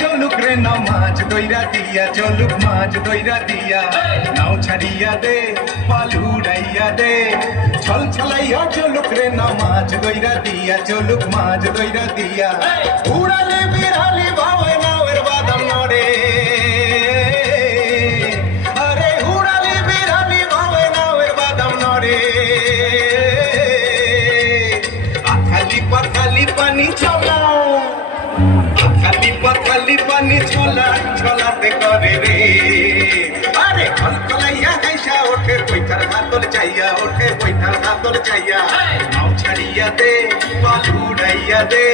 চলুক রে না মাছ দইরা দিয়া চলুক মাছ দইরা দিয়া নাও ছাড়িয়া দে পাল উড়াইয়া দে ছল ছলাইয়া চলুক রে না মাছ দইরা দিয়া চলুক মাছ দইরা দিয়া উড়ালে বিড়ালি ভাবে নাওয়ের বাদাম নড়ে আরে উড়ালে বিড়ালি ভাবে নাওয়ের বাদাম নড়ে আখালি পাখালি পানি চলাও খালি পানি ছোলা ছোলাতে করে রে আরে খলখলাইয়া হাইসা ওঠে বৈঠার হাতল চাইয়া ওঠে বৈঠার হাতল চাইয়া নাও ছাড়িয়া দে পাল উড়াইয়া দে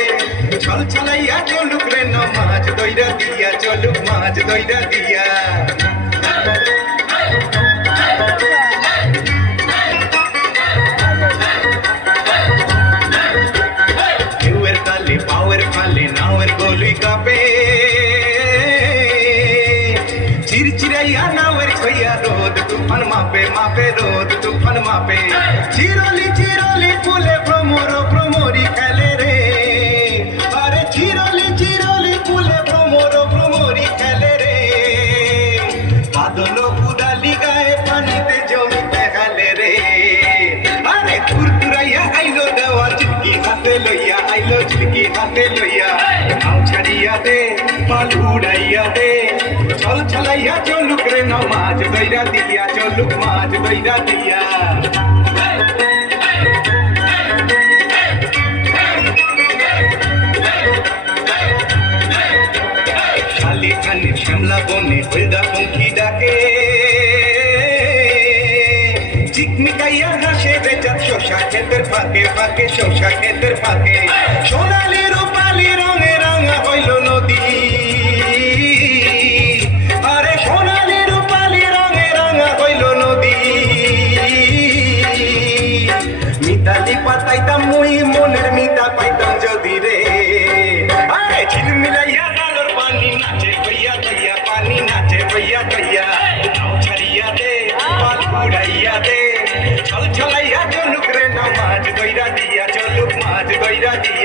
ছল ছলাইয়া চলুক রে না মাছ দইরা দিয়া চলুক মাছ দইরা দিয়া ঢেউয়ের তালে পাওয়ের ফালে নাওয়ের গলুই কাঁপে চিরচিরাইয়া নাওয়ের ছইয়া রোদ তুফান মাপে মাপে রোদ তুফান মাপে চিরলি চিরলি ফুলে ভ্রমর ভ্রমরি খেলে রে আরে চিরলি চিরলি ফুলে ভ্রমর ভ্রমরি খেলে রে বাদল কুদালি গায়ে পানিতে জমিতে খেলে রে আরে তুরতুরাইয়া আইলো দেওয়া চিটকি হাতে লইয়া আইলো চিটকি হাতে লইয়া নাও ছাড়িয়া দে পাল উড়াইয়া দে ছল ছলাইয়া চলুক রে না মাছ দইরা দিয়া চলুক মাছ দইরা দিয়া খালি খানি শ্যামলা বনে হলদা পঙ্খি ডাকে চিকমিকাইয়া হাসে বেচার শোষা ক্ষেতের ফাঁকে ফাঁকে শোষা ক্ষেতের ফাঁকে সোনালি রূপালি রঙে রাঙা হইল নদী আরে সোনালি রূপালি রঙে রাঙা হইল নদী মিতালি পাতাইতাম মুই মনের মিতা পাইতাম যদি রে আরে ঝিলমিলাইয়া আলোর পানি নাচে হইয়া হইয়া পানি নাচে হইয়া হইয়া নাও ছাড়িয়া দে পাল উড়াইয়া দে ছল ছলাইয়া চলুক রে না মাছ দইরা দিয়া চলুক মাছ দইরা দিয়া